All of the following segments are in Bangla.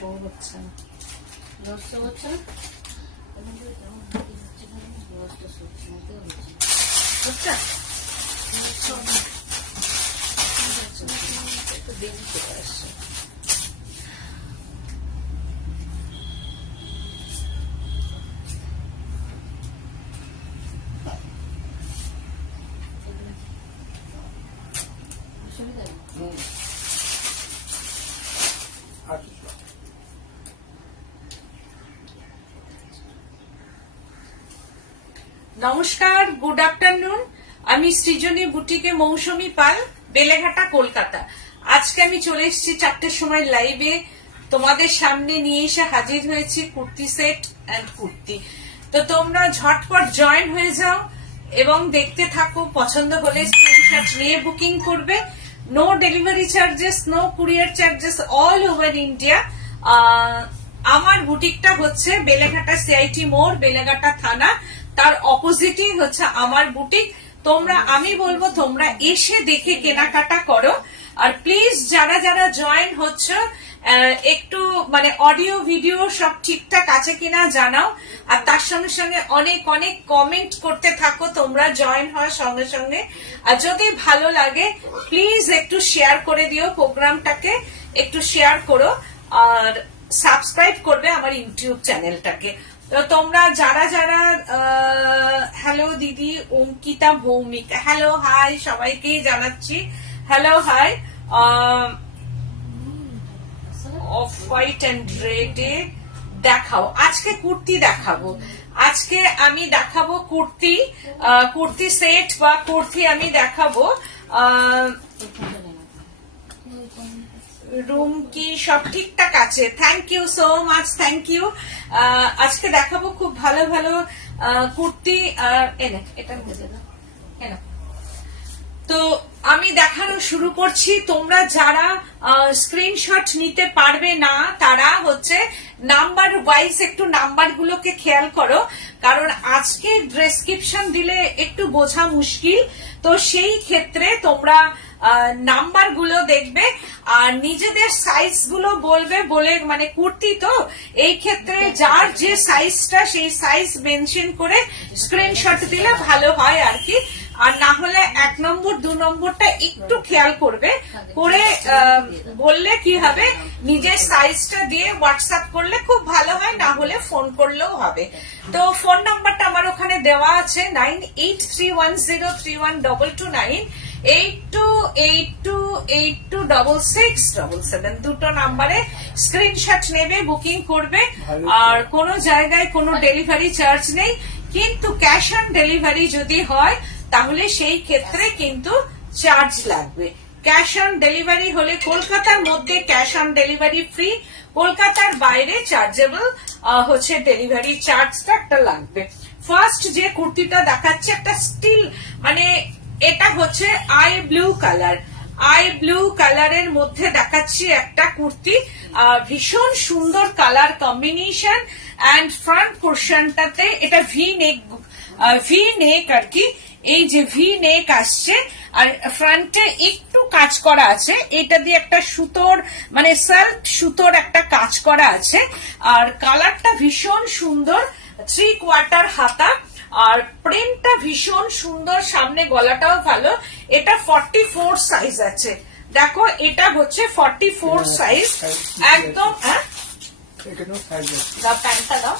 শো হচ্ছে না, দশ শো হচ্ছে না, হচ্ছে একটু দেরি চলে আসছে। নমস্কার, গুড আফটারনুন। আমি সৃজনী বুটিকে মৌসুমী পাল, বেলেঘাটা, কলকাতা। আজকে আমি চলে এসেছি 4টের সময় লাইভে। তোমাদের সামনে নিয়ে এসে হাজির হয়েছি কুর্তি সেট এন্ড কুর্তি। তো তোমরা ঝটপট জয়েন হয়ে যাও এবং দেখতে থাকো। পছন্দ হলে স্ক্রিনশট নিয়ে বুকিং করবে। No delivery charges, no courier charges, all over India. আমার বুটিকটা হচ্ছে বেলেঘাটা সিআইটি মোড়, বেলেঘাটা থানা, তার অপোজিটই হচ্ছে আমার বুটিক। তোমরা, আমি বলবো তোমরা এসে দেখে কেনাকাটা করো। আর প্লিজ যারা যারা জয়েন হচ্ছ একটু মানে অডিও ভিডিও সব ঠিকঠাক আছে কিনা জানাও। আর তার সঙ্গে সঙ্গে অনেক অনেক কমেন্ট করতে থাকো তোমরা জয়েন হওয়ার সঙ্গে সঙ্গে। আর যদি ভালো লাগে প্লিজ একটু শেয়ার করে দিও, প্রোগ্রামটাকে একটু শেয়ার করো আর সাবস্ক্রাইব করবে আমার ইউটিউব চ্যানেলটাকে। তোমরা যারা যারা হ্যালো দিদি অঙ্কিতা ভৌমিক, হ্যালো হাই সবাইকেই জানাচ্ছি hello hi. Off white and রেডে দেখাও। আজকে কুর্তি দেখাবো। আজকে আমি দেখাবো কুর্তি, কুর্তি সেট বা কুর্তি আমি দেখাবো। রুম কি সব ঠিকঠাক আছে? Thank you so much, thank you. আজকে দেখাবো খুব ভালো ভালো কুর্তি। এটা তো আমি দেখানো শুরু করছি। তোমরা যারা স্ক্রিনশট নিতে পারবে না তারা হচ্ছে নাম্বার ওয়াইজ একটু নাম্বার গুলোকে খেয়াল করো, কারণ আজকে ডেসক্রিপশন দিলে একটু বোঝা মুশকিল। তো সেই ক্ষেত্রে তোমরা নাম্বার গুলো দেখবে আর নিজেদের সাইজ গুলো বলবে, বলে মানে কুর্তি তো এই ক্ষেত্রে যার যে সাইজটা সেই সাইজ মেনশন করে স্ক্রিনশট দিলে ভালো হয় আর কি। আর না হলে 1 নম্বর 2 নম্বরটা একটু খেয়াল করবে, করে বললে কি হবে, নিজের সাইজটা দিয়ে হোয়াটসঅ্যাপ করলে খুব ভালো হয়, না হলে ফোন করলেও হবে। তো ফোন নাম্বারটা আমার ওখানে দেওয়া আছে 9831031229, 8282826677, দুটো নাম্বারে স্ক্রিনশট নেবে, বুকিং করবে। আর কোনো জায়গায় কোনো ডেলিভারি চার্জ নেই, কিন্তু ক্যাশ অন ডেলিভারি যদি হয় তাহলে সেই ক্ষেত্রে কিন্তু চার্জ লাগবে। ক্যাশ অন ডেলিভারি হলে কলকাতার মধ্যে ক্যাশ অন ডেলিভারি ফ্রি, কলকাতার বাইরে চার্জেবল হচ্ছে ডেলিভারি চার্জটা একটা লাগবে। ফার্স্ট যে কুর্তিটা দেখাচ্ছে একটা স্টিল, মানে এটা হচ্ছে eye blue colour, eye blue কালারের মধ্যে দেখাচ্ছি একটা কুর্তি। ভীষণ সুন্দর কালার কম্বিনেশন অ্যান্ড ফ্রন্ট পোর্শনটাতে এটা ভি নেক আর কি। এই যে ভি নেক আসছে আর ফ্রন্টে একটু কাজ করা আছে, এটা দিয়ে একটা সুতোর মানে সেলফ সুতোর একটা কাজ করা আছে। আর কালারটা ভীষণ সুন্দর, 3/4 হাতা। আর প্রিন্টটা ভীষণ সুন্দর, সামনে গলাটাও ভালো। এটা 44 সাইজ আছে, দেখো এটা হচ্ছে 44 সাইজ একদম। প্যান্টটা দাও,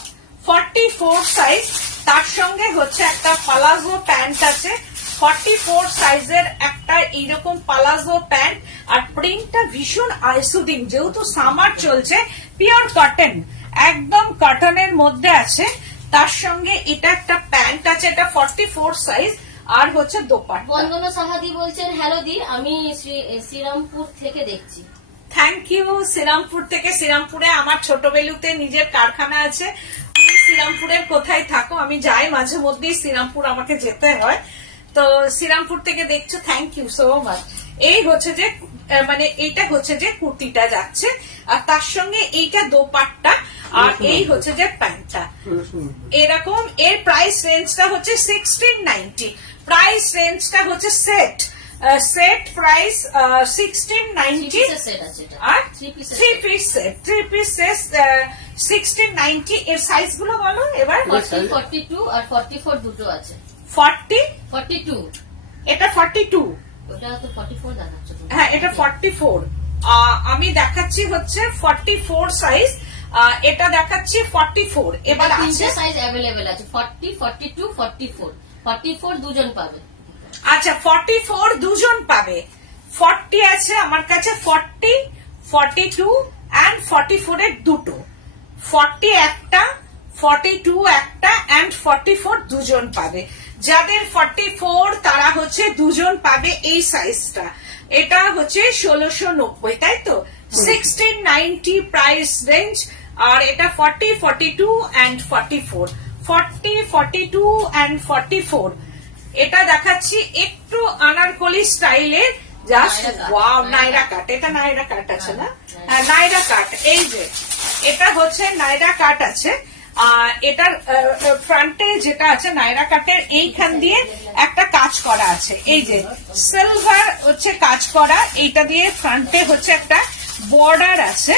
44 সাইজ। তার সঙ্গে হচ্ছে একটা পালাজো প্যান্ট আছে, 44 সাইজের একটা এইরকম পালাজো প্যান্ট। আর প্রিন্টটা ভীষণ আইসুদিং, যেহেতু সামার চলছে, পিওর কটন, একদম কটনের মধ্যে আছে। তার সঙ্গে এটা একটা প্যান্ট আছে, এটা 44 সাইজ। আর হচ্ছে দোপাট্টা। বন্দনা সাহাদি বলছেন হ্যালো দি, আমি শ্রীরামপুর থেকে দেখছি। Thank you. শ্রীরামপুর থেকে। শ্রীরামপুরে আমার ছোটবেলুতে নিজের কারখানা আছে। তুমি শ্রীরামপুরের কোথায় থাকো? আমি যাই মাঝে মধ্যেই শ্রীরামপুর, আমাকে যেতে হয়। তো শ্রীরামপুর থেকে দেখছো, থ্যাংক ইউ সো মাচ। এই হচ্ছে যে মানে এইটা হচ্ছে যে কুর্তিটা যাচ্ছে, আর তার সঙ্গে এইটা দোপাট্টা, আর এই হচ্ছে যে প্যান্টটা এরকম। এর প্রাইস রেঞ্জটা হচ্ছে 1690, প্রাইস রেঞ্জটা হচ্ছে সেট সেট প্রাইস থ্রি 1690 পিসের সেট আছে এটা আর থ্রি 3 পিস সেট 1690 এর সাইজ গুলো বলো এবার। 42 আর 44 দুটো আছে। 40 42 এটা 42, ওটা তো 44 দেখাচ্ছে তো। হ্যাঁ এটা 44, আমি দেখাচ্ছি হচ্ছে 44 সাইজ, এটা দেখাচ্ছি 44। এবার আছে তিনটে সাইজ अवेलेबल আছে 40 42 44 44 দুজন পাবে। আচ্ছা 44 দুজন পাবে। 40 আছে আমার কাছে, 40 42 এন্ড 44 এর দুটো, 40 একটা 42 একটা এন্ড 44 দুজন পাবে। যাদের 44 তারা হচ্ছে দুজন পাবে এই সাইজটা। এটা হচ্ছে 1690, তাই তো? 1690 প্রাইস রেঞ্জ। আর এটা 40 42 এন্ড 44, 40 42 এন্ড 44। এটা দেখাচ্ছি একটু আনারকলি স্টাইলের, জাস্ট নায়রা কাট। ওয়াও, নাইরা কাট। এটা নাইরা কাট আছে না? হ্যাঁ নাইরা কাট। এই যে এটা হচ্ছে নাইরা কাট আছে। এটার ফ্রন্টে যেটা আছে নাইরা কাটের এইখান দিয়ে একটা কাজ করা আছে, এই যে সিলভার হচ্ছে কাজ করা, এইটা দিয়ে ফ্রন্টে হচ্ছে একটা বর্ডার আছে।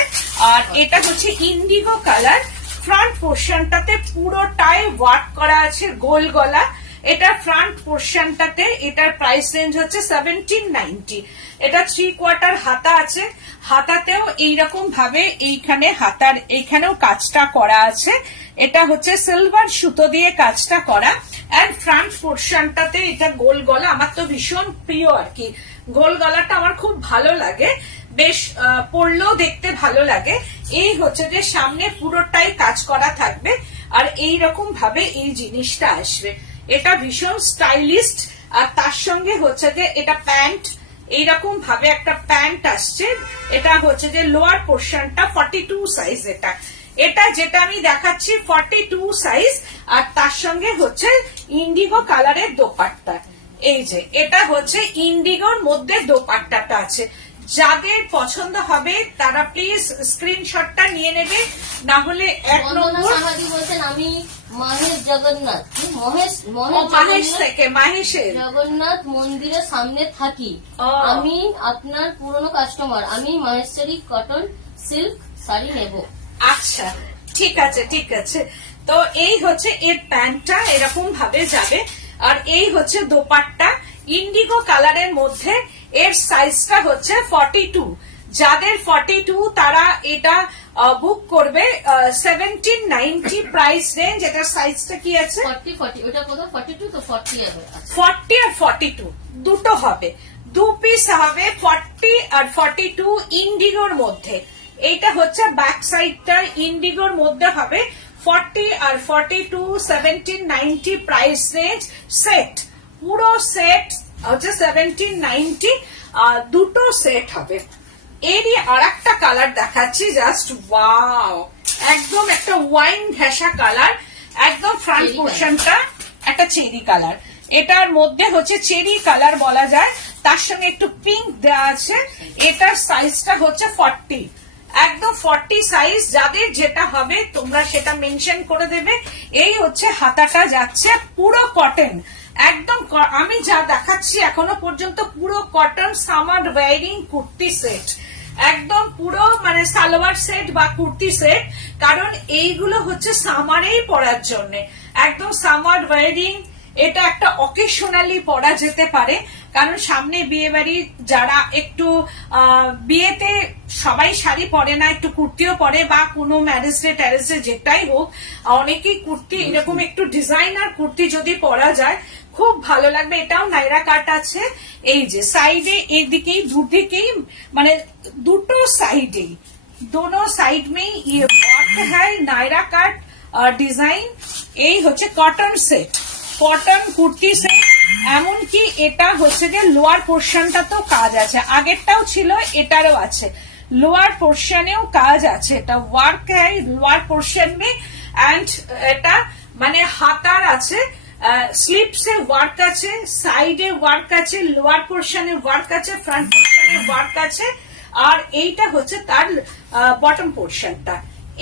আর এটা হচ্ছে ইন্ডিগো কালার। ফ্রন্ট পোর্শনটাতে পুরোটাই ওয়ার্ক করা আছে, গোল গলা। এটা ফ্রন্ট পোর্শনটাতে, এটার প্রাইস রেঞ্জ হচ্ছে 1790। এটা 3/4 হাতা আছে, হাতাতেও এইরকম ভাবে এইখানে হাতার এইখানেও কাজটা করা আছে। এটা হচ্ছে সিলভার সুতো দিয়ে কাজটা করা। এন্ড ফ্রন্ট পোর্শনটাতে এটা গোল গলা, আমার তো ভীষণ প্রিয় আর কি। গোল গলাটা আমার খুব ভালো লাগে, বেশ পরলেও দেখতে ভালো লাগে। এই হচ্ছে যে সামনে পুরোটাই কাজ করা থাকবে আর এই রকম ভাবে এই জিনিসটা আসবে। এটা ভীষণ স্টাইলিস্ট। আর তার সঙ্গে হচ্ছে যে এটা প্যান্ট, এইরকম ভাবে একটা প্যান্ট আসছে। এটা হচ্ছে যে লোয়ার পোর্শনটা 42 সাইজ। এটা যেটা আমি দেখাচ্ছি 42 সাইজ। আর তার সঙ্গে হচ্ছে ইন্ডিগো কালারের দোপাট্টা। এই যে এটা হচ্ছে ইন্ডিগোর মধ্যে দোপাট্টাটা আছে। যাদের পছন্দ হবে তারা প্লিজ স্ক্রিনশটটা নিয়ে নেবে, না হলে এক বন্দনা নম্বর সাহাদি বলছেন আমি মহেশ জগন্নাথ মাহেশ থেকে, মাহেশের জগন্নাথ মন্দিরের সামনে থাকি। ও। আমি আপনার পুরনো কাস্টমার, আমি মহেশ্বরী কটন সিল্ক শাড়ি নেব। আচ্ছা ঠিক আছে ঠিক আছে। তো এই হচ্ছে এর প্যান্টটা এরকম ভাবে যাবে। আর এই হচ্ছে দোপাট্টা ইন্ডিগো কালারের মধ্যে। এর সাইজটা হচ্ছে 42। যাদের 42 তারা এটা বুক করবে। 1790 প্রাইস রেঞ্জ। এটার সাইজটা কি আছে? 40 ওটা কোথাও 42 তো 40 আছে। 40 আর 42 দুটো হবে, দু পিস হবে 40 আর 42 ইন্ডিগোর মধ্যে। এইটা হচ্ছে ব্যাক সাইডটা ইন্ডিগোর মধ্যে হবে। 40 আর 42 1790 প্রাইস রেঞ্জ। সেট পুরো সেট হচ্ছে 1790। দুটো সেট হবে। এরই আর একটা কালার দেখাচ্ছি, জাস্ট ওয়াও, একদম একটা ওয়াইন ঘেঁষা কালার। একদম ফ্রন্ট পোর্শনটা একটা চেরি কালার। এটার মধ্যে হচ্ছে চেরি কালার বলা যায়, তার সঙ্গে একটু পিঙ্ক দেওয়া আছে। এটার সাইজটা হচ্ছে 40, একদম 40 সাইজ। যাদের যেটা হবে তোমরা সেটা মেনশন করে দেবে। এই হচ্ছে হাতাটা যাচ্ছে পুরো কটন, একদম আমি যা দেখাচ্ছি এখনো পর্যন্ত পুরো cotton summer wearing kurti set, একদম পুরো মানে সালোয়ার সেট বা কুর্তি সেট। কারণ এইগুলো হচ্ছে সামারেই পরার জন্য, একদম সামার ওয়্যারিং। এটা একটা অকেশনালি পরা যেতে পারে, কারণ সামনে বিয়ে বাড়ি, যারা একটু বিয়েতে সবাই শাড়ি পরে না, একটু কুর্তিও পরে, বা কোনো ম্যারেজ ডে ট্যারেজ ডে যেটাই হোক, অনেকেই কুর্তি এরকম একটু ডিজাইনার কুর্তি যদি পরা যায় খুব ভালো লাগবে। এটাও নাইরা কাট আছে। এই যে সাইডে এইদিকেই দুদিকেই মানে দুটো সাইডেই दोनों साइड में ये वर्क है नायरा काट डिजाइन। এই হচ্ছে cotton set, cotton kurti set. এমনকি এটা হচ্ছে যে লোয়ার পোর্শনটা তো কাজ আছে, আগেরটাও ছিল এটারও আছে, লোয়ার পোর্শনেও কাজ আছে। এটা ওয়ার্ক है লোয়ার পোর্শন में। এন্ড এটা মানে হাতার আছে, স্লিপসে ওয়ার্ক আছে, সাইডে ওয়ার্ক আছে, লোয়ার পোর্শনে ওয়ার্ক আছে, ফ্রন্ট পোর্শনে ওয়ার্ক আছে। আর এইটা হচ্ছে তার বটম পোর্শনটা,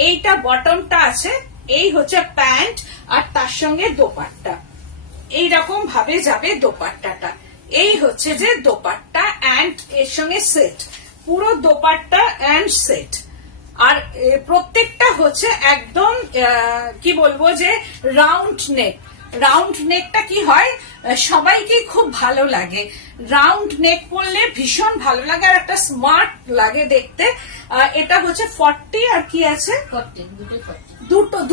এইটা বটমটা আছে। এই হচ্ছে প্যান্ট আর তার সঙ্গে দোপাট্টা, এইরকম ভাবে যাবে দোপাট্টাটা। এই হচ্ছে যে দোপাট্টা অ্যান্ড এর সঙ্গে সেট, পুরো দোপাট্টা অ্যান্ড সেট। আর প্রত্যেকটা হচ্ছে একদম কি বলবো যে রাউন্ড নেক। রাউন্ড নেকটা কি হয়, সবাইকে খুব ভালো লাগে। রাউন্ড নেক পরলে ভীষণ ভালো লাগে আর একটা স্মার্ট লাগে দেখতে। এটা হচ্ছে 40 আর কি আছে 40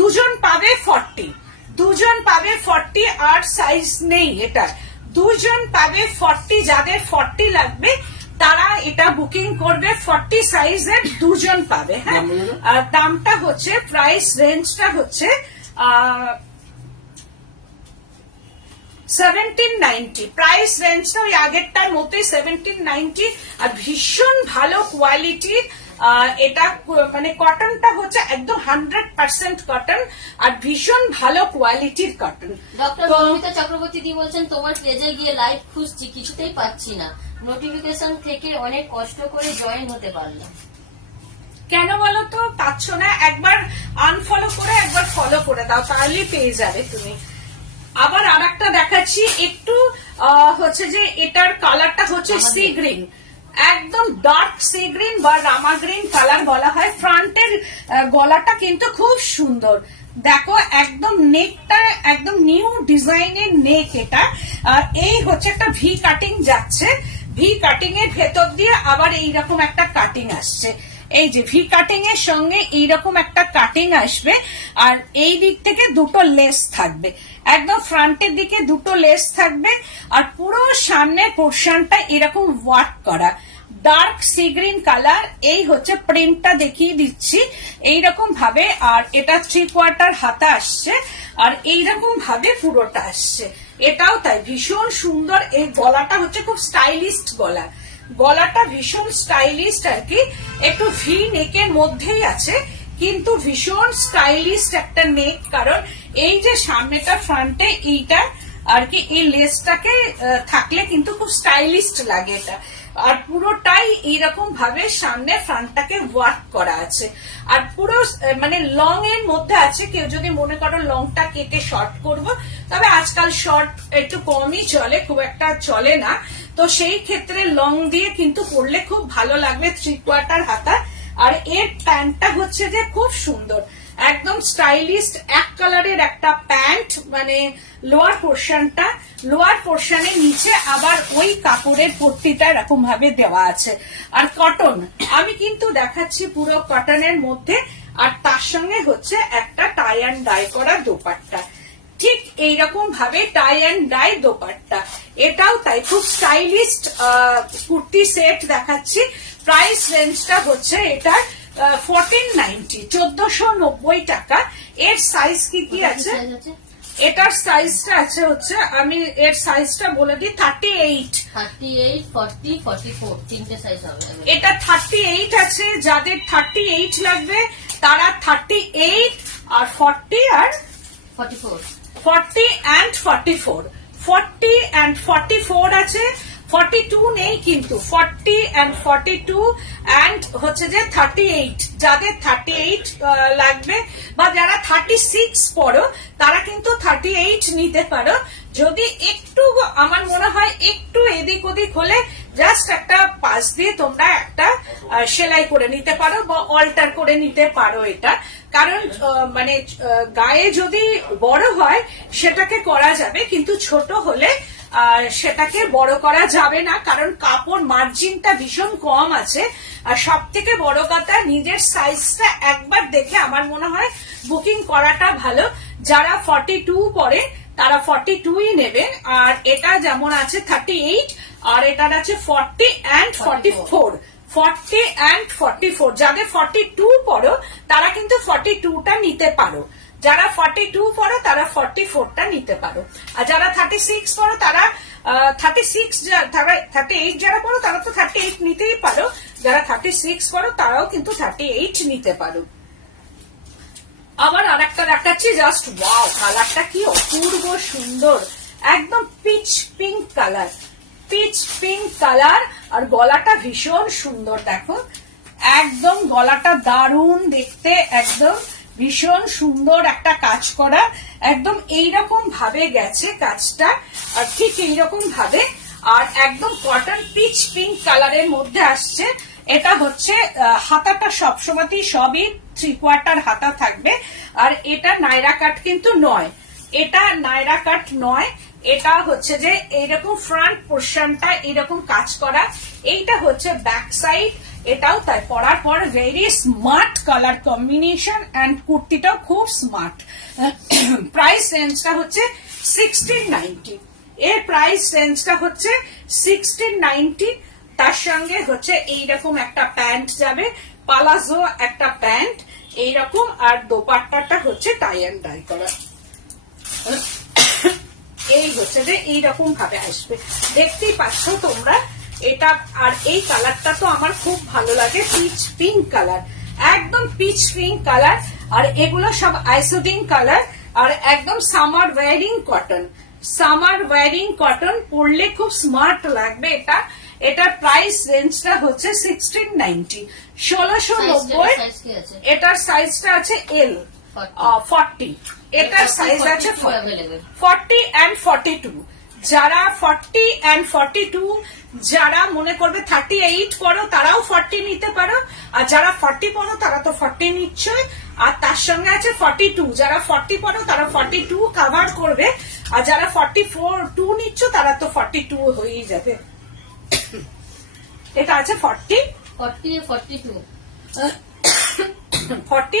দুজন পাবে 40, দুজন পাবে 40 আর সাইজ নেই এটা, দুজন পাবে 40। যাদের 40 লাগবে তারা এটা বুকিং করবে, 40 সাইজের দুজন পাবে। হ্যাঁ, আর দামটা হচ্ছে, প্রাইস রেঞ্জটা হচ্ছে 1790। প্রাইস রেঞ্জটা ওই আগেরটার মতোই 1790। আর ভীষণ ভালো কোয়ালিটির এটা, মানে কটনটা হচ্ছে একদম 100% কটন আর ভীষণ ভালো কোয়ালিটির কটন। ডক্টর মৌমিতা চক্রবর্তী দি বলছেন তোমার পেজে গিয়ে লাইভ খুঁজছি, কিছুতেই পাচ্ছি না, নোটিফিকেশন থেকে অনেক কষ্ট করে জয়েন হতে পারলাম। কেন বলো তো পাচ্ছ না? একবার আনফলো করে একবার ফলো করে দাও, তাহলেই পেয়ে যাবে তুমি। আবার আরেকটা দেখাচ্ছি, একটু হচ্ছে যে এটার কালারটা হচ্ছে সি গ্রিন, একদম ডার্ক সি গ্রিন বা রামা গ্রিন কালার বলা হয়। ফ্রন্টের গলাটা কিন্তু খুব সুন্দর, দেখো একদম নেকটা একদম নিউ ডিজাইনের নেক এটা। আর এই হচ্ছে একটা ভি কাটিং যাচ্ছে, ভি কাটিং এর ভেতর দিয়ে আবার এইরকম একটা কাটিং আসছে। এই যে ভি কাটিং এর সঙ্গে এইরকম একটা কাটিং আসবে আর এই দিক থেকে দুটো লেস থাকবে, একদম ফ্রন্টের দিকে দুটো লেস থাকবে আর পুরো সামনের পোর্শনটা এরকম ওয়ার্ক করা ডার্ক সি গ্রিন কালার। এই হচ্ছে প্রিন্টটা দেখিয়ে দিচ্ছি এইরকম ভাবে। আর এটা 3/4 হাতা আসছে আর এইরকম ভাবে পুরোটা আসছে। এটাও তাই ভীষণ সুন্দর। এই গলাটা হচ্ছে খুব স্টাইলিস্ট গলা, গলাটা ভীষণ স্টাইলিস্ট আর কি, একটু ভি নেকের মধ্যেই আছে কিন্তু ভীষণ স্টাইলিস্ট একটা নেক। কারণ এই যে সামনেটা ফ্রন্টে এইটা আর কি, এই লেসটাকে থাকলে কিন্তু খুব স্টাইলিস্ট লাগে এটা। আর পুরোটাই এইরকম ভাবে সামনে ফ্রন্টটাকে ওয়ার্ক করা আছে আর পুরো মানে লং এর মধ্যে আছে। কেউ যদি মনে করো লংটা কেটে শর্ট করব, তবে আজকাল শর্ট একটু কমই চলে, খুব একটা চলে না, তো সেই ক্ষেত্রে লং দিয়ে কিন্তু পরলে খুব ভালো লাগবে। 3/4 হাতা। আর এর প্যান্টটা হচ্ছে যে খুব সুন্দর, একদম স্টাইলিস্ট এক কালারের একটা প্যান্ট, মানে লোয়ার পোর্শনটা, লোয়ার পোর্শনের নিচে আবার ওই কাপড়ের পট্টিটা এরকম ভাবে দেওয়া আছে। আর কটন আমি কিন্তু দেখাচ্ছি পুরো কটনের মধ্যে, আর তার সঙ্গে হচ্ছে একটা টাই অ্যান্ড ডাই করা দোপাট্টা, ঠিক এইরকম ভাবে টাই অ্যান্ড ডাই দোপাট্টা। এটাও তাই খুব স্টাইলিস্ট কুর্তি সেট দেখাচ্ছি। প্রাইস রেঞ্জটা হচ্ছে এটার 1490, 1490 টাকা। এর সাইজ কি কি আছে? এটার সাইজটা আছে হচ্ছে, আমি এর সাইজটা বলে দিই, 38, 40, 44 তিনটে সাইজ হবে। এটা 38 আছে। যাদের 38 লাগবে তারা 38 আর 40 আর 44, 40 and 44, 40 and 44 আছে। 42 নেই কিন্তু, 40 and 42 and হচ্ছে যে 38। যাদের 38 লাগবে বা যারা 36 পড়ো তারা কিন্তু 38 নিতে পারো। যদি একটু আমার মনে হয় একটু এদিক ওদিক হলে জাস্ট একটা পাশ দিয়ে তোমরা একটা সেলাই করে নিতে পারো বা অল্টার করে নিতে পারো এটা। কারণ মানে গায়ে যদি বড় হয় সেটাকে করা যাবে, কিন্তু ছোট হলে সেটাকে বড় করা যাবে না, কারণ কাপড় মার্জিনটা ভীষণ কম আছে। আর সব থেকে বড় কথা, নিজের সাইজটা একবার দেখে আমার মনে হয় বুকিং করাটা ভালো। যারা 42 পরে তারা 42ই নেবে। আর এটা যেমন আছে 38 আর এটার আছে 40 and 44, 40 and 44। যাদের 42 পড়ো তারা কিন্তু 42টা নিতে পারো, যারা 42 পড়ো তারা 44টা নিতে পারো। আর যারা 36 পড়ো তারা 38 যারা পড়ো তারা তো 38 নিতেই পারো, যারা 36 পড়ো তারাও কিন্তু 38 নিতে পারো। আবার আরেকটা দেখাচ্ছি, জাস্ট ওয়াও, কালারটা কি অপূর্ব সুন্দর, একদম peach pink colour, peach pink colour. আর গলাটা ভীষণ সুন্দর, দেখো একদম গলাটা দারুণ দেখতে, একদম ভীষণ সুন্দর একটা কাজ করা, একদম এইরকম ভাবে গেছে কাজটা, আর ঠিক এইরকম ভাবে। আর একদম কটন পিচ পিঙ্ক কালারের মধ্যে আসছে। এটা হচ্ছে হাতাটা সবসময়তেই সবই 3/4 হাতা থাকবে। আর এটা নাইরা কাট কিন্তু নয়, এটা নাইরা কাট নয়, এটা হচ্ছে যে এইরকম ফ্রন্ট পোর্শনটা এরকম কাজ করা, এইটা হচ্ছে ব্যাক সাইড। এটাও তাই, পরার পর very smart colour combination and কুর্তিটাও খুব স্মার্ট। প্রাইস রেঞ্জটা হচ্ছে 1690, এর প্রাইস রেঞ্জটা হচ্ছে 1690। তার সঙ্গে হচ্ছে এইরকম একটা প্যান্ট যাবে, পালাজো একটা প্যান্ট এইরকম, আর দোপাট্টাটা হচ্ছে টাই অ্যান্ড ডাই করা। এই হচ্ছে যে এইরকম ভাবে আসবে, দেখতেই পাচ্ছ তোমরা এটা। আর এই কালারটা তো আমার খুব ভালো লাগে, পিচ পিঙ্ক কালার, একদম পিচ পিঙ্ক কালার। আর এগুলো সব আইসোডিন কালার, আর একদম summer wearing cotton, summer wearing cotton পরলে খুব স্মার্ট লাগবে এটা। এটার প্রাইস রেঞ্জটা হচ্ছে 1690, 1690। এটার সাইজটা আছে এল 40, এটার সাইজ আছে 40 and 42। যারা 40 and 42, যারা মনে করবে 38 পড়ো তারাও 40 নিতে পারো, আর যারা 40 পড়ো তারা তো 40 নিচ্ছই। আর তার সঙ্গে আছে 42, যারা 40 পড়ো তারা 42 কভার করবে, আর যারা 42 নিচ্ছ তারা তো 42 হয়েই যাবে। এটা আছে 40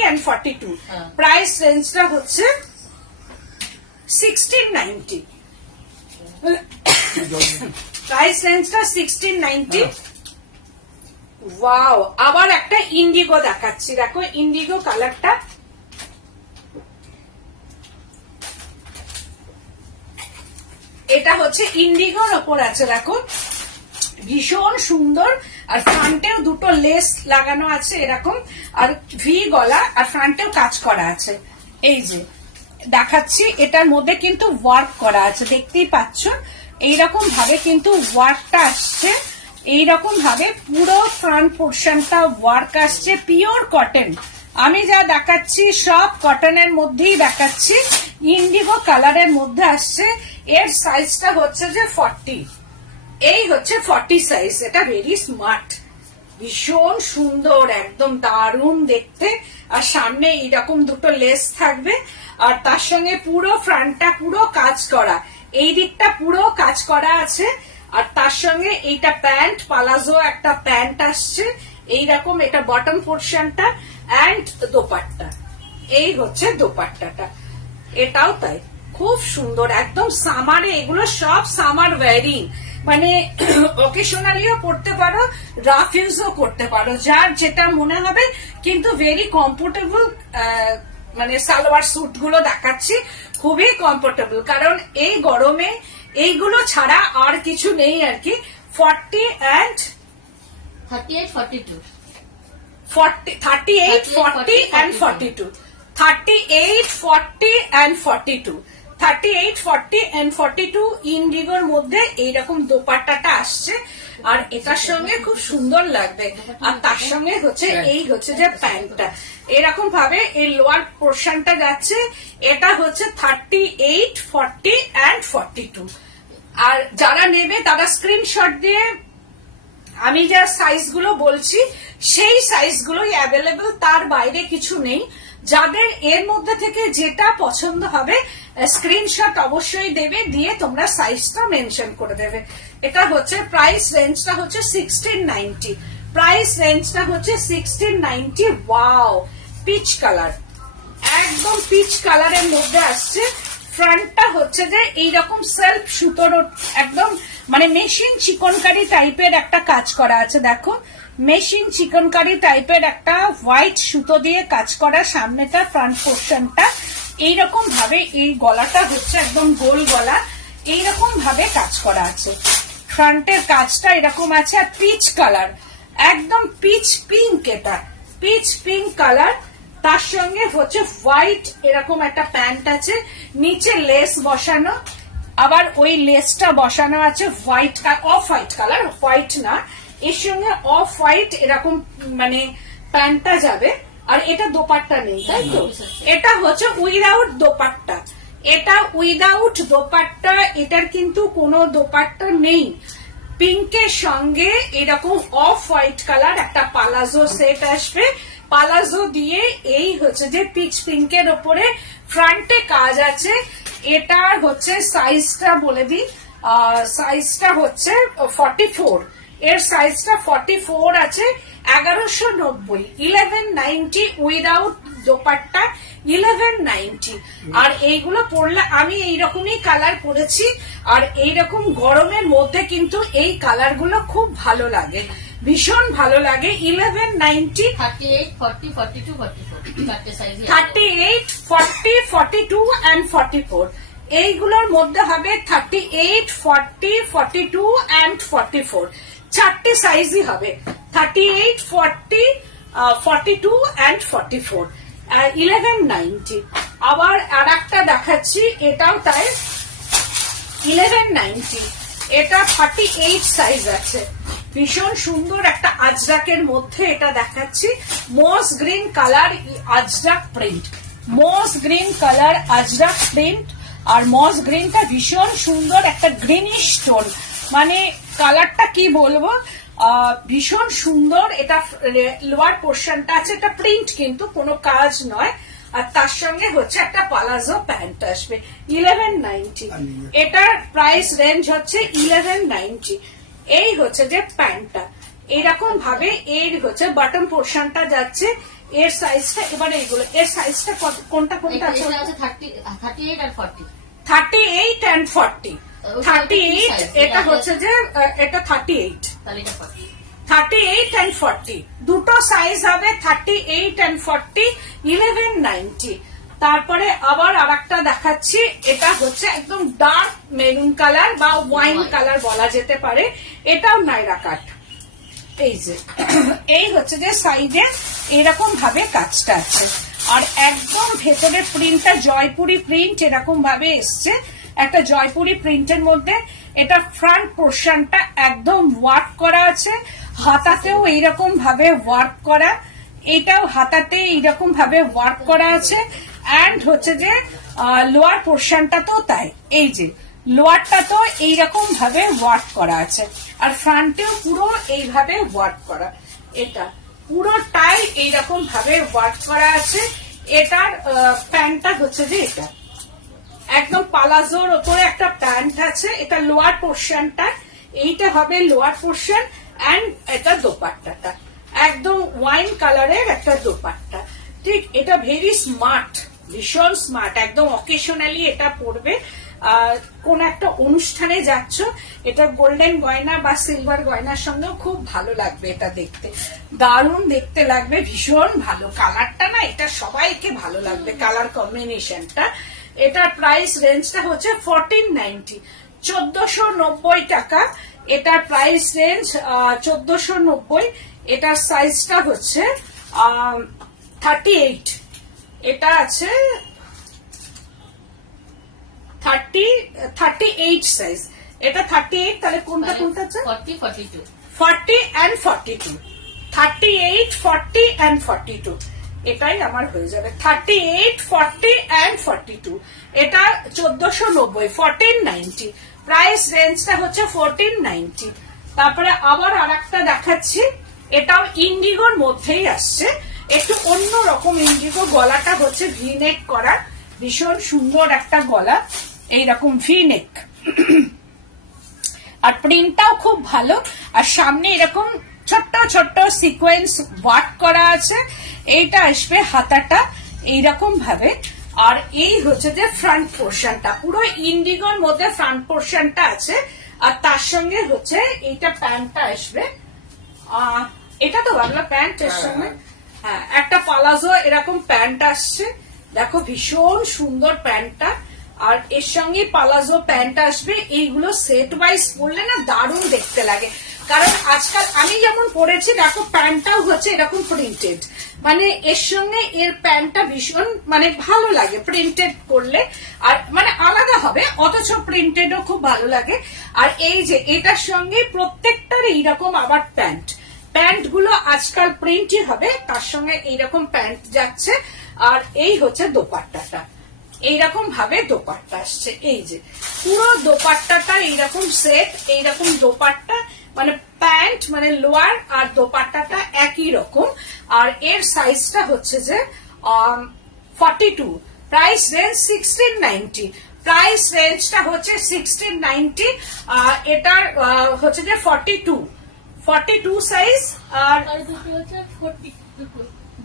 and 42। প্রাইস রেঞ্জটা হচ্ছে 1690, প্রাইস রেঞ্জটা 1690। ওয়াও, আবার একটা ইন্ডিগো দেখাচ্ছি, দেখো ইন্ডিগো কালারটা। এটা হচ্ছে ইন্ডিগোর ওপর আছে, দেখো ভীষণ সুন্দর। আর ফ্রন্টেও দুটো লেস লাগানো আছে এরকম, আর ভি গলা, আর ফ্রন্টেও কাজ করা আছে। এই যে দেখাচ্ছি, এটার মধ্যে কিন্তু ওয়ার্ক করা আছে, দেখতেই পাচ্ছ এইরকম ভাবে কিন্তু ওয়ার্কটা আসছে, এইরকম ভাবে পুরো ফ্রন্ট পোর্শনটা ওয়ার্ক আসছে, পিওর কটন। আমি যা দেখাচ্ছি সব কটনের মধ্যেই দেখাচ্ছি, ইন্ডিগো কালারের মধ্যে আসছে। এর সাইজটা হচ্ছে যে 40, এই হচ্ছে 40 সাইজ। এটা ভেরি স্মার্ট, ভীষণ সুন্দর, একদম দারুণ দেখতে। আর সামনে এইরকম দুটো লেস থাকবে, আর তার সঙ্গে পুরো ফ্রন্টটা পুরো কাজ করা, এই দিকটা পুরো কাজ করা আছে। আর তার সঙ্গে এইটা প্যান্ট, পালাজো একটা প্যান্ট আসছে এইরকম, এটা বটম পোর্শনটা অ্যান্ড দোপাট্টা, এই হচ্ছে দোপাট্টাটা। এটাও তাই, খুব সুন্দর, একদম সামারে, এগুলো সব সামার ওয়ারিং, মানে অকেশনালিও পড়তে পারো, রাফ ইউজও করতে পারো, যার যেটা মনে হবে। কিন্তু ভেরি কমফোর্টেবল, মানে সালোয়ার স্যুট গুলো দেখাচ্ছি খুবই কমফোর্টেবল, কারণ এই গরমে এইগুলো ছাড়া আর কিছু নেই আর কি। 38, 40 and 42, 38, 40 and 42, 38, 40 and 42 ইন্ডিগোর মধ্যে এইরকম দোপাট্টাটা আসছে। আর এটার সঙ্গে খুব সুন্দর লাগবে। আর তার সঙ্গে হচ্ছে এই হচ্ছে যে প্যান্টটা এরকম ভাবে এই লোয়ার পোর্শনটা যাচ্ছে। এটা হচ্ছে 38, 40 and 42। আর যারা নেবে তারা স্ক্রিনশট দিয়ে আমি যা সাইজগুলো বলছি সেই সাইজগুলোই অ্যাভেলেবল, তার বাইরে কিছু নেই। যাদের এর মধ্যে থেকে যেটা পছন্দ হবে স্ক্রিনশট অবশ্যই দেবে, দিয়ে তোমরা সাইজটা মেনশন করে দেবে। এটা হচ্ছে প্রাইস রেঞ্জটা হচ্ছে 1690, প্রাইস রেঞ্জটা হচ্ছে 1690। ওয়াও, পিচ কালার, একদম পিচ কালারের মধ্যে আসছে। ফ্রন্টটা হচ্ছে যে এইরকম সেলফ সুতোর একদম মানে মেশিন চিকনকারি টাইপের একটা কাজ করা আছে, দেখো মেশিন চিকনকারি টাইপের একটা হোয়াইট সুতো দিয়ে কাজ করা। সামনেটা ফ্রন্ট পোর্শনটা এইরকম ভাবে, এই গলাটা হচ্ছে একদম গোল গলা, এইরকম ভাবে কাজ করা আছে। ফ্রন্টের কাজটা এরকম আছে। আর পিচ কালার, একদম পিচ পিঙ্ক, এটা পিচ পিঙ্ক কালার। তার সঙ্গে হচ্ছে হোয়াইট এরকম একটা প্যান্ট আছে, নিচে লেস বসানো, আবার ওই লেসটা বসানো আছে white, off white colour, white না, এর সঙ্গে অফ হোয়াইট এরকম মানে প্যান্টটা যাবে। আর এটা দোপাট্টা নেই, তাই তো? এটা হচ্ছে উইদাউট দোপাট্টা, এটা উইদাউট দোপাট্টা, এটার কিন্তু কোনো দোপাট্টা নেই। পিঙ্কের সঙ্গে এরকম অফ হোয়াইট কালার একটা পালাজো সেট আসবে, পালাজো দিয়ে এই হচ্ছে যে পিচ পিঙ্কের ওপরে ফ্রন্টে কাজ আছে। এটার হচ্ছে সাইজটা বলে দিই, সাইজটা হচ্ছে 44, এর সাইজটা 44 আছে। 1190, 1190 উইদাউট দোপাট্টা, 1190। আর এইগুলো পরলে আমি এইরকমই কালার পরেছি, আর এইরকম গরমের মধ্যে কিন্তু এই কালার গুলো খুব ভালো লাগে, ভীষণ ভালো লাগে। 1190, 38, 40, 42, 44 চারটে সাইজই 38, 40, 42 and 44, এইগুলোর মধ্যে হবে 38, 40, 42 and 44, চারটে সাইজই হবে। 38, 40, 42 and 44, 1190। আবার আর একটা দেখাচ্ছি, এটাও তাই 1190, এটা 38 সাইজ আছে, ভীষণ সুন্দর একটা আজরাকের মধ্যে এটা দেখাচ্ছি। মস গ্রিন কালার আজরাক প্রিন্ট, মস গ্রিন কালার আজরাক প্রিন্ট। আর মস গ্রিনটা ভীষণ সুন্দর একটা গ্রিনিশ টোন, মানে কালারটা কি বলবো, ভীষণ সুন্দর। এটা লোয়ার পোর্শনটা আছে, এটা প্রিন্ট কিন্তু কোনো কাজ নয়। আর তার সঙ্গে হচ্ছে একটা পালাজো প্যান্ট আসবে। 1190, এটার প্রাইস রেঞ্জ হচ্ছে 1190। এই হচ্ছে যে প্যান্টটা, এইরকম ভাবে এর হচ্ছে বটম পোর্শনটা যাচ্ছে, এর সাইজটা। এবার এইগুলো এর সাইজটা কোনটা কোনটা আছে? 38 আর 40, 38 and 40, 38 এটা হচ্ছে যে এটা 38, তাহলে এটা 40। 38 and 40 দুটো সাইজ হবে, 38 and 40, 1190। তারপরে আবার আরেকটা দেখাচ্ছি, এটা হচ্ছে একদম ডার্ক মেরুন কালার বা ওয়াইন কালার বলা যেতে পারে, এটাও নাইরা কাট। এই যে এই হচ্ছে যে সাইডে এরকম ভাবে কাজটা আছে, আর একদম ভেতরে প্রিন্টটা জয়পুরি প্রিন্ট এরকম ভাবে এসছে, একটা জয়পুরি প্রিন্টের মধ্যে। এটা ফ্রন্ট পোর্শনটা একদম ওয়ার্ক করা আছে, হাতাতেও এইরকম ভাবে ওয়ার্ক করা, এটাও হাতাতে এইরকম ভাবে ওয়ার্ক করা আছে। অ্যান্ড হচ্ছে যে লোয়ার পোর্শনটা তো তাই, এই যে লোয়ারটা তো এইরকম ভাবে ওয়ার্ক করা আছে, আর ফ্রন্টেও পুরো এইভাবে ওয়ার্ক করা, এটা পুরোটাই এইরকম ভাবে ওয়ার্ক করা আছে। এটার প্যান্টটা হচ্ছে যে এটা একদম পালাজোর ওপরে একটা প্যান্ট আছে, এটা লোয়ার পোর্শনটা, এইটা হবে লোয়ার পোর্শন। অ্যান্ড এটা দোপাট্টাটা একদম ওয়াইন কালারের একটা দোপাট্টা, ঠিক। এটা ভেরি স্মার্ট, ভীষণ স্মার্ট, একদম অকেশনালি এটা পরবে। কোন একটা অনুষ্ঠানে যাচ্ছ, এটা গোল্ডেন গয়না বা সিলভার গয়নার সঙ্গেও খুব ভালো লাগবে, এটা দেখতে দারুণ দেখতে লাগবে, ভীষণ ভালো কালারটা না, এটা সবাইকে ভালো লাগবে কালার কম্বিনেশনটা। এটার প্রাইস রেঞ্জটা হচ্ছে 1490, 1490 টাকা। এটার প্রাইস রেঞ্জ 1490। এটার সাইজটা হচ্ছে 38, এটা আছে 38 সাইজ, এটা 38। তাহলে কোনটা কোনটা আছে? 40, 42, 40 and 42, 38, 40 and 42, এটাই আমার হয়ে যাবে 38, 40 and 42। এটা 1490, 1490 প্রাইস রেঞ্জটা হচ্ছে 1490। তারপরে আবার আরেকটা দেখাচ্ছি, এটাও ইন্ডিগোর মধ্যেই আসছে, একটু অন্য রকম ইন্ডিগো। গলাটা হচ্ছে ভি নেক করা, ভীষণ সুন্দর একটা গলা, এইরকম ভি নেক, আর প্রিন্টটাও খুব ভালো। আর সামনে এরকম ছোট্ট ছোট্ট সিকোয়েন্স ওয়ার্ক করা আছে, এইটা আসবে হাতাটা এইরকম ভাবে। আর এই হচ্ছে যে ফ্রন্ট পোর্শনটা, পুরো ইন্ডিগোর মধ্যে ফ্রন্ট পোর্শনটা আছে, আর তার সঙ্গে হচ্ছে এইটা প্যান্টটা আসবে। এটা তো বাংলা প্যান্ট এর সঙ্গে, হ্যাঁ, একটা পালাজো এরকম প্যান্ট আসছে, দেখো ভীষণ সুন্দর প্যান্টটা। আর এর সঙ্গে পালাজো প্যান্ট আসবে, এইগুলো সেট ওয়াইজ পরলে না দারুণ দেখতে লাগে। কারণ আজকাল আমি যেমন পরেছি, দেখো প্যান্টটাও হচ্ছে এরকম প্রিন্টেড, মানে এর সঙ্গে এর প্যান্টটা ভীষণ মানে ভালো লাগে প্রিন্টেড করলে, আর মানে আলাদা হবে, অথচ প্রিন্টেডও খুব ভালো লাগে। আর এই যে এটার সঙ্গে প্রত্যেকটার এইরকম আবার প্যান্ট গুলো আজকাল প্রিন্টই হবে, তার সঙ্গে এইরকম প্যান্ট যাচ্ছে। আর এই হচ্ছে দোপাট্টাটা, এইরকম ভাবে দোপাট্টা আসছে। এই যে পুরো দোপাট্টাটা এইরকম সেট, এইরকম দোপাট্টা, মানে প্যান্ট মানে লোয়ার আর দোপাট্টাটা একই রকম। আর এর সাইজটা হচ্ছে যে 42, প্রাইস রেঞ্জ 1690, প্রাইস রেঞ্জটা হচ্ছে 1690। এটার হচ্ছে যে 42 সাইজ, আর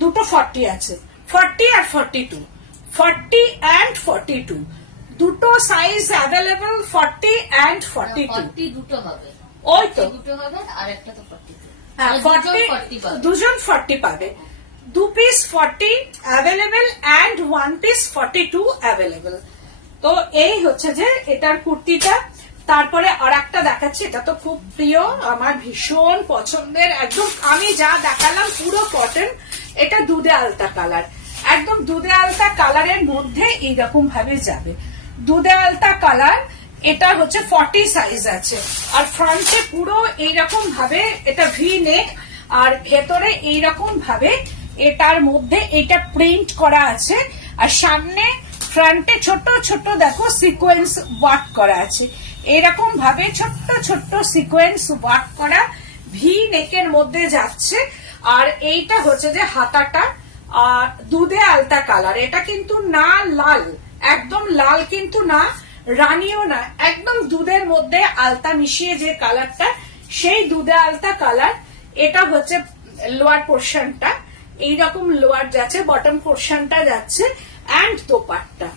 দুটো 40 আছে, 40 আর 42, 40 and 42 দুটো সাইজ অ্যাভেলেবল, 40 and 42 দুটো হবে, ওই তো দুটো হবে, আর একটা তো 42, হ্যাঁ 40, দুজন 40 পাবে, 2 piece 40 available and 1 piece 42 available. তো এই হচ্ছে যে এটার কুর্তিটা। তারপরে আর একটা দেখাচ্ছি, এটা তো খুব প্রিয় আমার, ভীষণ পছন্দের, একদম আমি যা দেখালাম পুরো কটন। এটা দুধে আলতা কালার, একদম দুধে আলতা কালারের মধ্যে এইরকম ভাবে যাবে, দুধে আলতা কালার। এটা হচ্ছে 40 সাইজ আছে, আর ফ্রন্টে পুরো এইরকম ভাবে এটা ভি নেক, আর ভেতরে এইরকম ভাবে এটার মধ্যে এটা প্রিন্ট করা আছে, আর সামনে ফ্রন্টে ছোট ছোট দেখো সিকোয়েন্স ওয়ার্ক করা আছে, এরকম ভাবে ছোট্ট ছোট্ট সিকোয়েন্স ওয়ার্ক করা ভি নেকের মধ্যে যাচ্ছে। আর এইটা হচ্ছে যে হাতাটা দুধে আলতা কালার, এটা কিন্তু না লাল, একদম লাল কিন্তু না, রানিও না, একদম দুধের মধ্যে আলতা মিশিয়ে যে কালারটা, সেই দুধে আলতা কালার। এটা হচ্ছে লোয়ার পোর্শনটা, এইরকম লোয়ার যাচ্ছে, বটম পোর্শনটা যাচ্ছে, অ্যান্ড দোপাট্টা।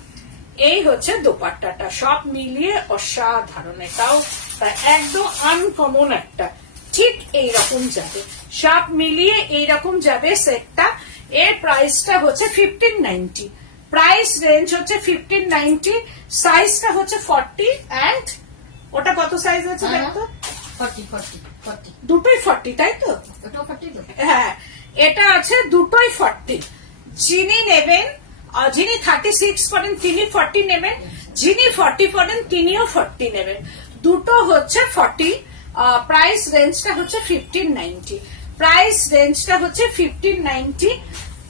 এই হচ্ছে দোপাট্টাটা, সব মিলিয়ে অসাধারণ, এটাও একদম আনকমন একটা, ঠিক এইরকম যাবে, সব মিলিয়ে এইরকম যাবে সেটটা। এর প্রাইসটা হচ্ছে 1590, প্রাইস রেঞ্জ হচ্ছে 1590, সাইজটা হচ্ছে 40 অ্যান্ড ওটা কত সাইজ আছে দেখো, 40 দুটোই 40 তাই তো, ওটাও 40 তো, হ্যাঁ এটা আছে দুটোই 40। যিনি নেবেন, যিনি 36 পড়েন তিনি 40 নেবেন, যিনি 40 পড়েন তিনিও 40 নেবেন, দুটো হচ্ছে 40। প্রাইস রেঞ্জটা হচ্ছে 1590, প্রাইস রেঞ্জটা হচ্ছে 1590।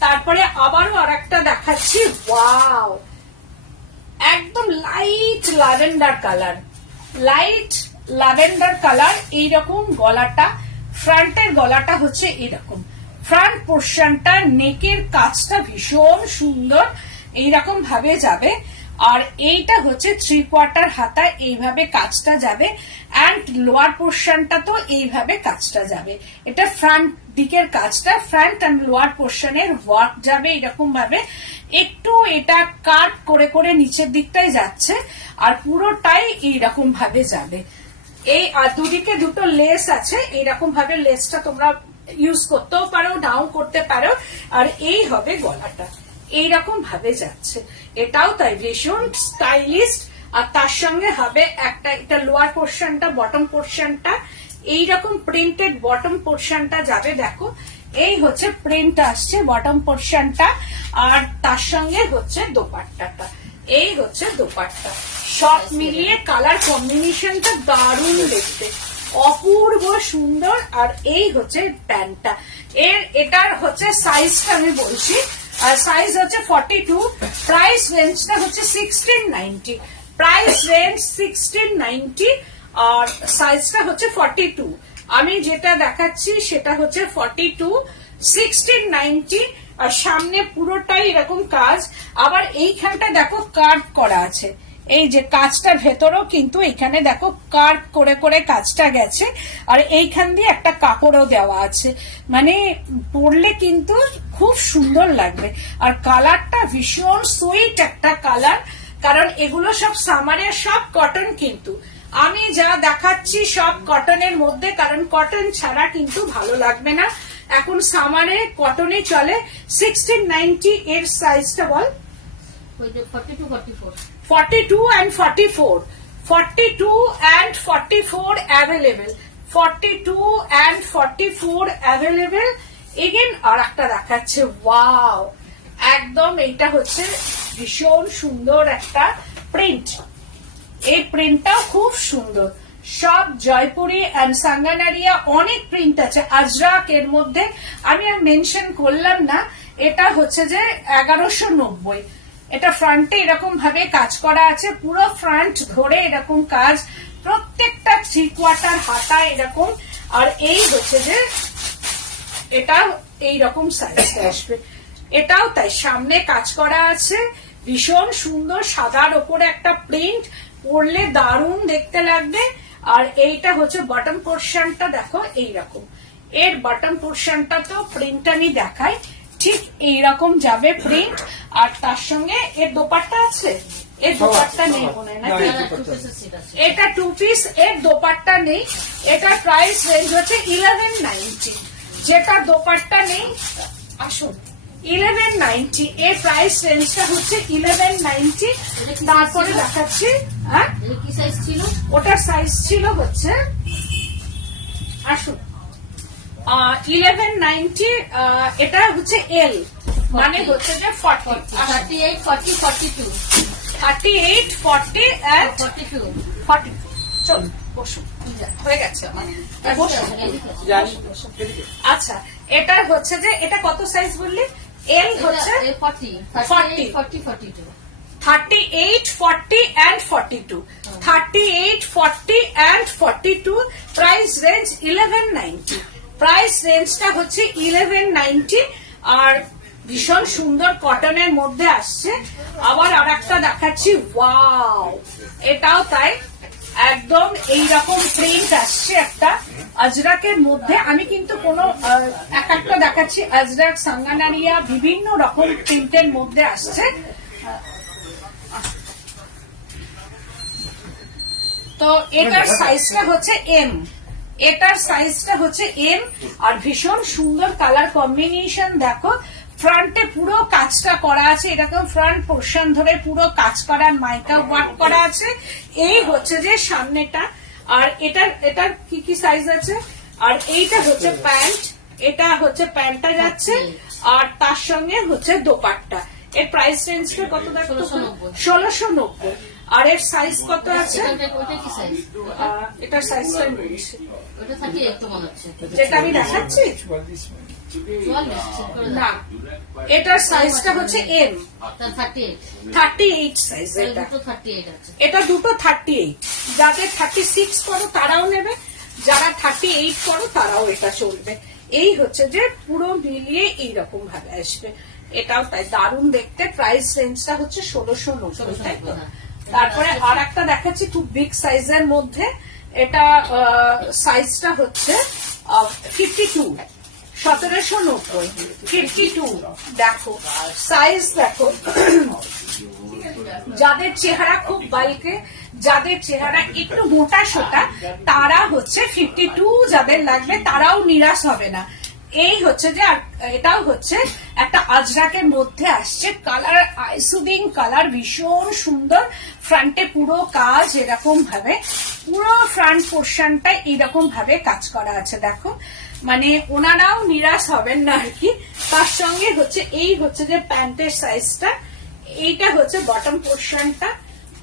তারপরে আবারও আর একটা দেখাচ্ছি, ওয়াও, একদম light lavender colour, light lavender colour. এইরকম গলাটা, ফ্রন্টের গলাটা হচ্ছে এরকম, ফ্রন্ট পোর্শনটা নেকের কাজটা ভীষণ সুন্দর, এইরকম ভাবে যাবে। আর এইটা হচ্ছে 3/4 হাতা, এইভাবে কাজটা যাবে, অ্যান্ড লোয়ার পোর্শনটা তো এইভাবে কাজটা যাবে। এটা ফ্রন্ট দিকের কাজটা, ফ্রন্ট অ্যান্ড লোয়ার পোর্শনের ওয়ার্ক যাবে এরকম ভাবে, একটু এটা কাট করে করে নিচের দিকটাই যাচ্ছে, আর পুরোটাই এইরকম ভাবে যাবে। এই দুদিকে দুটো লেস আছে, এইরকম ভাবে লেসটা তোমরা ইউজ করতেও পারো, নাও করতে পারো। আর এই হবে গলাটা, এইরকম ভাবে যাচ্ছে, এটাও তাই ভীষণ স্টাইলিস্ট। আর তার সঙ্গে হবে একটা, এটা লোয়ার পোর্শনটা, বটম পোর্শনটা এইরকম প্রিন্টেড, বটম পোর্শনটা যাবে, দেখো এই হচ্ছে প্রিন্ট আসছে বটম পোর্শনটা, আর তার সঙ্গে হচ্ছে দোপাট্টাটা, এই হচ্ছে দোপাট্টা। সব মিলিয়ে কালার কম্বিনেশনটা দারুণ দেখতে, অপূর্ব সুন্দর। আর এই হচ্ছে প্যান্টটা, এটার হচ্ছে সাইজটা আমি বলছি, সাইজ হচ্ছে 42, প্রাইস রেঞ্জটা হচ্ছে 1690, প্রাইস রেঞ্জ 1690, আর সাইজটা হচ্ছে 42। আমি যেটা দেখাচ্ছি সেটা হচ্ছে 42, 1690। আর সামনে পুরোটাই এরকম কাজ, আবার এইখানটা দেখো কার্ভ করা আছে, এই যে কাজটা ভেতরেও কিন্তু এখানে দেখো কার্ভ করে করে কাজটা গেছে, আর এইখান দিয়ে একটা কাপড়ও দেওয়া আছে, মানে পরলে কিন্তু খুব সুন্দর লাগবে। আর কালারটা ভীষণ সুইট একটা কালার, কারণ এগুলো সব সামারের, সব কটন, কিন্তু আমি যা দেখাচ্ছি সব কটনের মধ্যে, কারণ কটন ছাড়া কিন্তু ভালো লাগবে না। এখন সামারে কটনে চলে। 1690 এর সাইজটা বল, 42 and 44, 42 and 44 available, 42 and 44 available। Again আর একটা দেখাচ্ছে, ওয়াও, একদম এইটা হচ্ছে ভীষণ সুন্দর একটা প্রিন্ট, এই প্রিন্টটাও খুব সুন্দর, সব জয়পুরি এন্ড সাঙ্গানারিয়া, অনেক প্রিন্ট আছে, আজরাক এর মধ্যে আমি আর মেনশন করলাম না। এটা হচ্ছে যে 1190, এটা ফ্রন্টে এরকম ভাবে কাজ করা আছে, পুরো ফ্রন্ট ধরে এরকম কাজ, প্রত্যেকটা 3/4 হাতা এরকম। আর এই হচ্ছে যে এটা এইরকম সাইজ আসবে, এটাও তাই সামনে কাজ করা আছে, ভীষণ সুন্দর সাদার ওপরে একটা প্রিন্ট, পরলে দারুণ দেখতে লাগবে। আর এইটা হচ্ছে বটম পোর্শনটা, দেখো এইরকম, এর বটম পোর্শনটা তো প্রিন্ট আমি দেখাই, ঠিক এইরকম যাবে প্রিন্ট। আর তার সঙ্গে এর দোপাট্টা আছে, এর দোপাট্টা নেই মনে হয় নাকি? এটা 2 পিস, এর দোপাট্টা নেই। এটা প্রাইস রেঞ্জ হচ্ছে 1190, যেটা দোপাট্টা নেই আসুন 1190, এর প্রাইস রেঞ্জটা হচ্ছে 1190। তারপরে দেখাচ্ছি, হ্যাঁ কি সাইজ ছিল? ওটার সাইজ ছিল হচ্ছে আসুন 1190, এটা হচ্ছে এল, মানে হচ্ছে যে 40, 38, 40, 42, 38, 40 and 42। 40। চলুন বসুন, হয়ে গেছে আমার, বসুন। আচ্ছা, এটা হচ্ছে যে এটা কত সাইজ বললি? এল হচ্ছে 40, 40, 40, 42। 38, 40 and 42, 38, 40 and 42, price range 1190, price রেঞ্জটা হচ্ছে 1190। আর ভীষণ সুন্দর কটনের মধ্যে আসছে। আবার আর একটা দেখাচ্ছি, ওয়াও, এটাও তাই একদম এইরকম প্রিন্ট আসছে একটা আজরাকের মধ্যে। আমি কিন্তু কোনো এক একটা দেখাচ্ছি, আজরাক, সাঙ্গানারিয়া, বিভিন্ন রকম প্রিন্টের মধ্যে আসছে। তো এটার সাইজটা হচ্ছে এম, এটার সাইজটা হচ্ছে এম। আর ভীষণ সুন্দর কালার কম্বিনেশন, দেখো ফ্রন্টে পুরো কাজটা করা আছে, এরকম ফ্রন্ট পোর্শন ধরে পুরো কাজ করার মাইকা ওয়ার্ক করা আছে। এই হচ্ছে যে সামনেটা। আর এটার কি কি সাইজ আছে? আর এইটা হচ্ছে প্যান্ট, এটা হচ্ছে প্যান্টটা যাচ্ছে, আর তার সঙ্গে হচ্ছে দোপাট্টা। এর প্রাইস রেঞ্জটা কত? 1690। আর এর সাইজ কত আছে? এটার সাইজটা যেটা আমি দেখাচ্ছি না, এটার সাইজটা হচ্ছে এম, 38 সাইজ। এটা দুটো 38, যাদের 36 করো তারাও নেবে, যারা 38 করো তারাও এটা চলবে। এই হচ্ছে যে পুরো মিলিয়ে এইরকম ভাবে আসবে, এটাও তাই দারুণ দেখতে। প্রাইস রেঞ্জটা হচ্ছে 1690, তাই তো? তারপরে আর একটা দেখাচ্ছি খুব বিগ সাইজের মধ্যে, এটা সাইজটা হচ্ছে 52, 1790, 52। দেখো সাইজ দেখো, যাদের চেহারা খুব বালকে, যাদের চেহারা একটু মোটা সোটা, তারা হচ্ছে 52 যাদের লাগবে তারাও নিরাশ হবে না। এই হচ্ছে যে, এটাও হচ্ছে একটা আজরাকের মধ্যে আসছে, কালার আইসুদিং কালার, ভীষণ সুন্দর। ফ্রন্টে পুরো কাজ এরকম ভাবে, পুরো ফ্রন্ট পোর্শনটা এরকম ভাবে কাজ করা আছে, দেখো মানে ওনারাও নিরাশ হবেন না আর কি। তার সঙ্গে হচ্ছে এই হচ্ছে যে প্যান্টের সাইজটা, এইটা হচ্ছে বটম পোর্শনটা,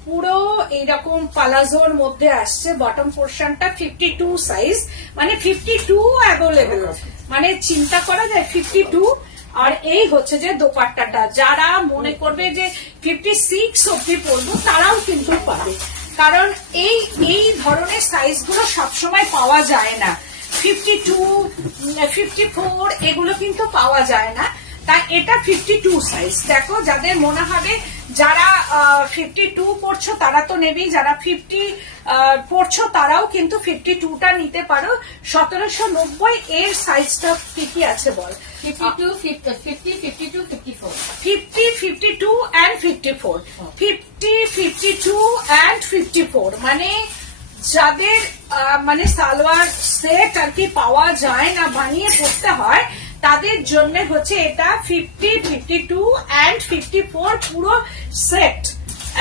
পুরো এইরকম পালাজোর মধ্যে আসছে। বটম পোর্শনটা 52 সাইজ, মানে 52 অ্যাভেলেবেল, মানে চিন্তা করা যায় 52। আর এই হচ্ছে যে দোপাট্টাটা, যারা মনে করবে যে 56 অব্দি পরবো তারাও কিন্তু পাবে, কারণ এই ধরনের সাইজগুলো সবসময় পাওয়া যায় না। 52, 54 এগুলো কিন্তু পাওয়া যায় না, তাই এটা 52 সাইজ। দেখো যাদের মনে হবে যারা 52 পড়ছো তারা তো নেবেই, যারা 50 পড়ছো তারাও কিন্তু 52টা নিতে পারো। 1790 এর সাইজটা কি কি আছে বল? 52, 50, 52, 54, 50, 52 and 54, 50, 52 and 54, মানে যাদের মানে সালোয়ার সেট আর কি পাওয়া যায় না, বানিয়ে পড়তে হয়, তাদের জন্য হচ্ছে এটা 50, 52 and 54 পুরো সেট,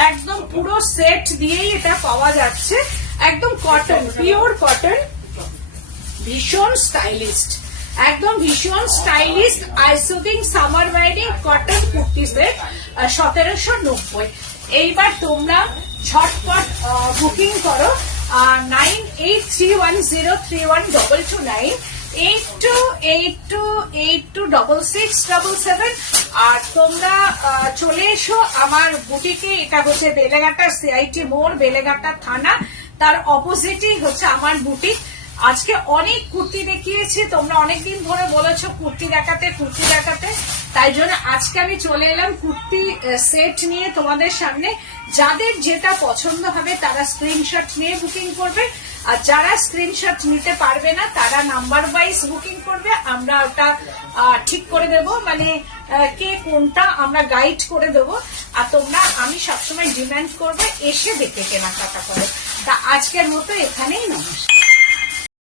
একদম পুরো সেট দিয়েই এটা পাওয়া যাচ্ছে। একদম কটন, পিওর কটন, ভীষণ স্টাইলিস্ট, একদম ভীষণ stylist eye soothing summer wearing cotton kurti set 1790। এইবার তোমরা ঝটপট বুকিং করো 9831031229, 82826677। আর তোমরা চলে এসো আমার বুটিকে। এটা হচ্ছে বেলেঘাটা সিআইটি মোড়, বেলেঘাটা থানা, তার অপোজিটই হচ্ছে আমার বুটিক। আজকে অনেক কুর্তি দেখিয়েছি, তোমরা অনেকদিন ধরে বলেছো কুর্তি দেখাতে, তাই জন্য আজকে আমি চলে এলাম কুর্তি সেট নিয়ে তোমাদের সামনে। যাদের যেটা পছন্দ হবে তারা স্ক্রিনশট নিয়ে বুকিং করবে, আর যারা স্ক্রিনশট নিতে পারবে না তারা নাম্বার ওয়াইজ বুকিং করবে। আমরা ওটা ঠিক করে দেব, মানে কে কোনটা আমরা গাইড করে দেব। আর তোমরা, আমি সবসময় ডিমান্ড করবো এসে দেখে কেনাকাটা করো। তা আজকের মতো এখানেই নমস্কার।